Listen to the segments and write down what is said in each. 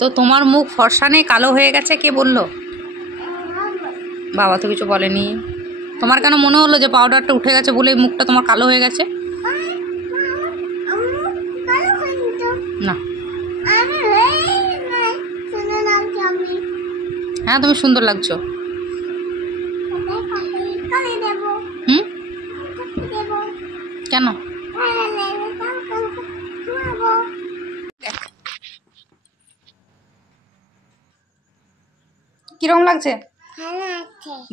তো তোমার মুখ ফর্সা নেই, কালো হয়ে গেছে, কে বললো? বাবা তো কিছু বলেনি। তোমার কেন মনে হলো যে পাউডারটা উঠে গেছে বলে মুখটা তোমার কালো হয়ে গেছে? না, হ্যাঁ তুমি সুন্দর লাগছো। হুম, কেন? কিরকম লাগছে?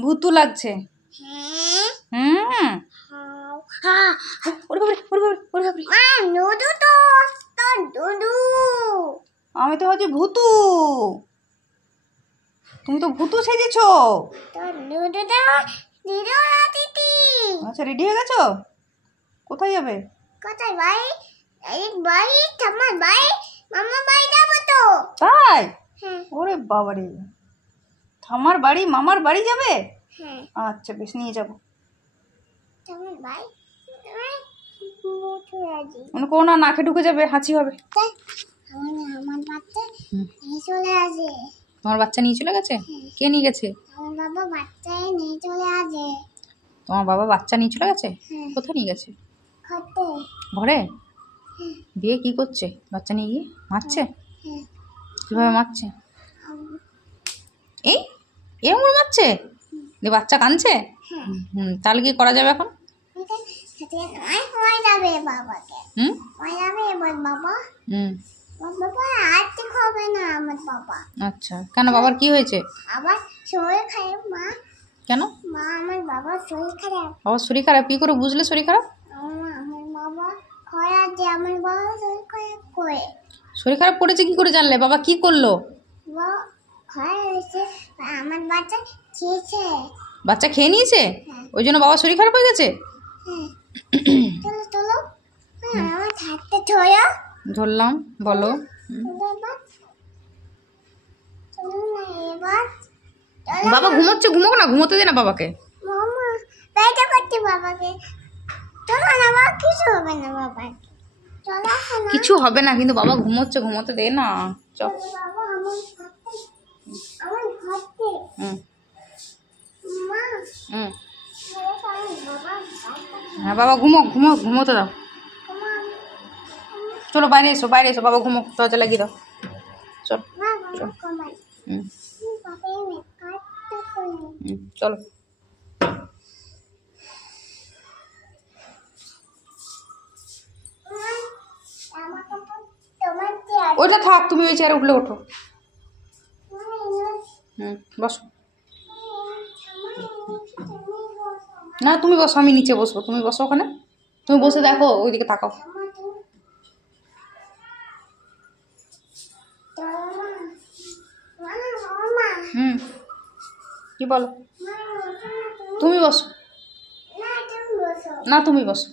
ভূতু লাগছে। আমি তো ভাবছি ভূতু, তুমি তো ভূতু সেজেছো। আচ্ছা, রেডি হয়ে গেছো? কোথায় যাবে? কোথায়? বাড়ি। বাড়ি ঠাম্মার বাড়ি, মামার বাড়ি যাবো তো। তাই? ওরে বাবারে, ঠাম্মার বাড়ি মামার বাড়ি যাবে? আচ্ছা বেশ, নিয়ে যাবো। মনে করো না, নাকে ঢুকে যাবে, হাঁচি হবে। আমার বাচ্চা নিয়ে চলে আসে। তোমার বাচ্চা নিয়ে চলে গেছে? কে নিয়ে গেছে? আমার বাবা বাচ্চা নিয়ে চলে আসে। তোমার বাবা বাচ্চা নিয়ে চলে গেছে? কোথায় নিয়ে গেছে? ঘরে। দিয়ে কি করছে বাচ্চা নিয়ে গিয়ে? মারছে? কিভাবে মারছে? এই এরকম করে মারছে? দিয়ে বাচ্চা কাঁদছে? তাহলে কি করা যাবে এখন? আচ্ছা, কেন বাবার কি হয়েছে? আবার শরীর খারাপ। মা কেন? মা আমার বাবার শরীর খারাপ। বাবার শরীর খারাপ? কি করে বুঝলে শরীর খারাপ? আমার বাবা খারাপ যে আমার বাবা শরীর খারাপ করে। শরীর খারাপ করেছে কি করে জানলে? বাবা কি করলো? খারাপ হয়েছে, আমার বাচ্চা খেয়েছে। বাচ্চা খেয়ে নিয়েছে? ওই জন্য বাবার শরীর খারাপ হয়ে গেছে? চলো চলো, আমার হাতটা ধরো। ধরলাম, বলো। বাবা ঘুমোচ্ছে, ঘুমোক না, ঘুমোতে দে না বাবাকে। কিছু হবে না, কিন্তু বাবা ঘুমোচ্ছে, ঘুমোতে দে না। চল। হ্যাঁ বাবা ঘুমোক, ঘুমোক, ঘুমোতে দাও। চলো বাইরে এসো, বাইরে এসো, বাবা ঘুমোক, দরজা লাগিয়ে দাও। চল চল। চলো। ওইটা থাক, তুমি ওই চেয়ারে উঠলে ওঠো। বসো। না তুমি বসো, আমি নিচে বসবো, তুমি বসো ওখানে। তুমি বসে দেখো, ওইদিকে তাকাও। কি বলো? তুমি বসো। না তুমি বসো।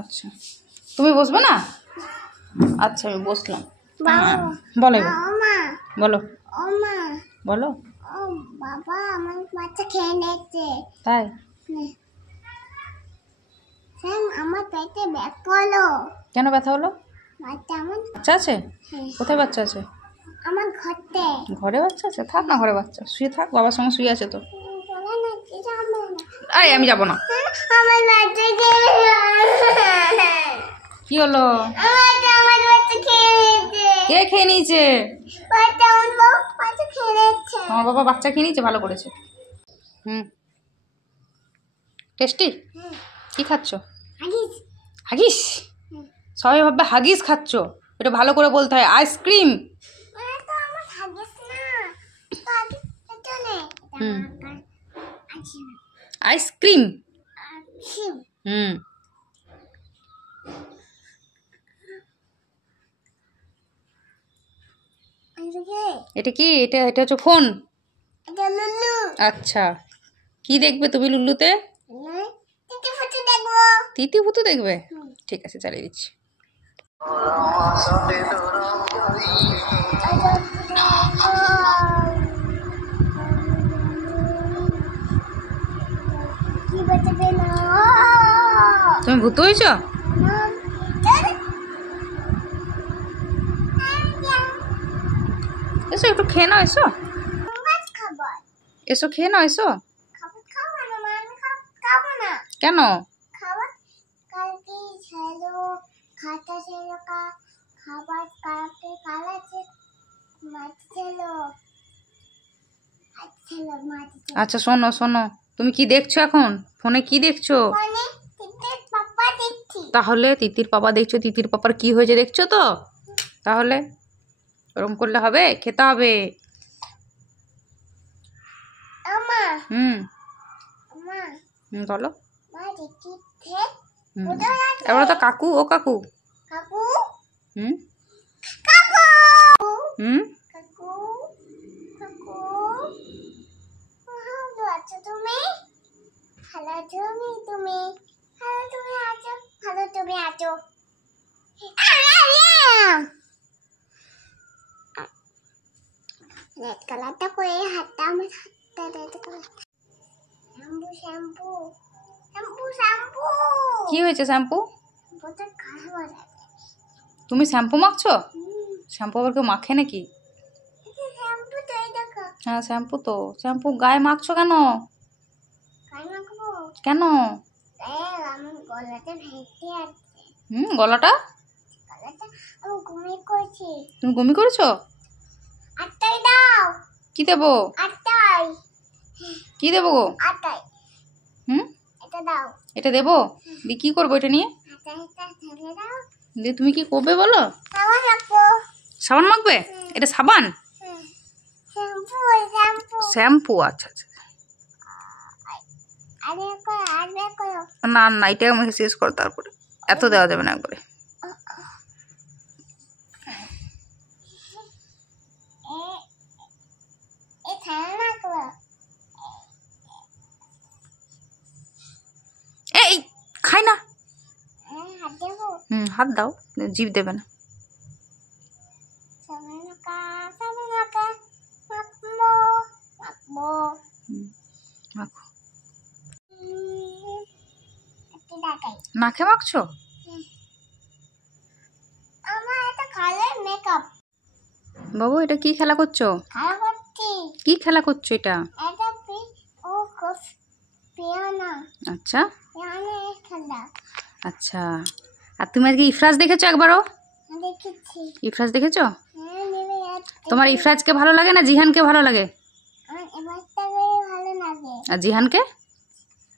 আচ্ছা তুমি বসবে না? আচ্ছা আমি বসলাম। বলো বলো বলো। বাবা আমার বাচ্চা খেয়ে নিচ্ছে। তাই? আমার পেটে ব্যথা হলো। কেন ব্যথা হলো? বাচ্চা আছে? কোথায় বাচ্চা আছে? আমার ঘরে। ঘরে বাচ্চা আছে? থাক না ঘরে বাচ্চা, শুয়ে থাক, বাবার সঙ্গে শুয়ে আছে তো। আরে আমি যাবো না। আমার বাচ্চা কি হলো? কে খেয়ে নিয়েছে? আমার বাবা বাচ্চা খেয়ে নিয়েছে, ভালো করেছে। টেস্টি? কি খাচ্ছ? হাগিস? সবাই ভাববে হাগিস খাচ্ছ, এটা ভালো করে বলতে হয়। আইসক্রিম। আইসক্রিম। এটা কি? এটা এটা হচ্ছে ফোন। আচ্ছা, কি দেখবে তুমি লুল্লুতে? তিতি ভূতু দেখবে? ঠিক আছে, চালিয়ে দিচ্ছি। তুমি ভূত হয়েছ? এসো একটু খেয়ে নাও, এসো খাবার এসো খেয়ে নাও, এসো। খাবার খাবো না মা, আমি খাবো না। কেন? খাবার কালকে ছিল, খাতা ছিল, খাবার কালকে কালাচ্ছে, মাছ ছিল, মাছ ছিল। আচ্ছা শোনো শোনো, তুমি কি দেখছো এখন? ফোনে কি দেখছো? মানে তিতির পাপা দেখছি। তাহলে তিতির পাপা দেখছো, তিতির পাপার কি হয়েছে দেখছো তো? তাহলে ওরকম করলে হবে? খেতে হবে। আমা হুম আমা বলো। মা দেখছি হুম। কোথায় আছে? এবার তো কাকু, ও কাকু। কাকু হুম কাকু হুম কাকু কাকু, ভালো আছো তুমি? ভালো আছো তুমি? ভালো তুমি আছো? ভালো তুমি আছো? রেড কালারটা করে হাতটা আমার হাতটা red colour. Shampoo shampoo shampoo shampoo. কি হয়েছে শ্যাম্পু? বোতল খারাপ হয়ে যাবে। তুমি শ্যাম্পু মাখছো? শ্যাম্পু আবার কেউ মাখে নাকি? শ্যাম্পু তো এই দেখো। হ্যাঁ শ্যাম্পু তো। শ্যাম্পু গায়ে মাখছো কেন? গায়ে মাখবো? কেন? আমার গলাটা ভেঙে আছে। গলাটা? গলাটা আমি ঘুমিয়ে করছি। তুমি বমি করেছো? আটটাই দাও। কি দেবো? আটটাই। কি দেবো গো? আটটাই। হুম এটা দাও। এটা দেবো? দিয়ে কি করবো এটা নিয়ে? আটটাইটা ঢেলে দাও। দিয়ে তুমি কি করবে বলো? সাবান রাখবো। সাবান মাখবে? এটা সাবান? Shampoo shampoo. শ্যাম্পু, আচ্ছা আচ্ছা। আরে করো আরে করো। না না, এটা আমাকে শেষ করো, তারপরে এত দেওয়া যাবে না একবারে। এ ছাড়া না করো। এই খাই না। হাত দেবো। হাত দাও, জিভ দেবে না। সাবান মাখা মাখবো মাখবো। মাখো। একটু দেখাই। নাকে মাখছো? আমার এটা কালার মেকআপ। বাবু এটা কি খেলা করছো? খারাপ করছি। কি খেলা করছো এটা? এটা ও খুব পিয়ানো। আচ্ছা পিয়ানো খেলা। আচ্ছা। আর তুমি আজকে ইফরাজ দেখেছো একবারও? দেখেছি। ইফরাজ দেখেছো? হ্যাঁ নেবে। তোমার ইফরাজকে ভালো লাগে না জিহানকে ভালো লাগে? আমার এবারটাকে ভালো লাগে। আর জিহানকে?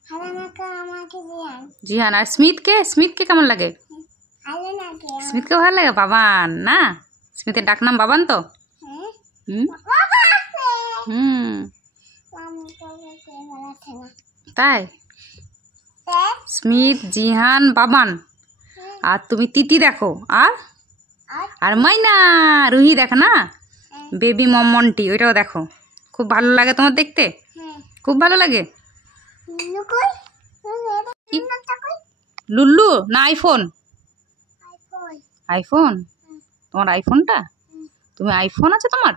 ভালো লাগে আমাকে জিয়ান। জিহান। আর স্মিথকে? স্মিথকে কেমন লাগে? ভালো লাগে। স্মিথকে ভালো লাগে? বাবান না? স্মিথের ডাকনাম বাবান তো? হ্যাঁ হুম বাবা হুম মামি করে বলাছে না। তাই? হ্যাঁ স্মিথ, জিহান, বাবান। আর তুমি তিতি দেখো। আর আর মাইনা রুহি দেখো না? বেবি মমন্টি, ওইটাও দেখো। খুব ভালো লাগে তোমার দেখতে? হ্যাঁ খুব ভালো লাগে। কই কি নামটা কই? লুল্লু না আইফোন? আইফোন। আইফোন? তোমার আইফোনটা? তুমি আইফোন আছে তোমার?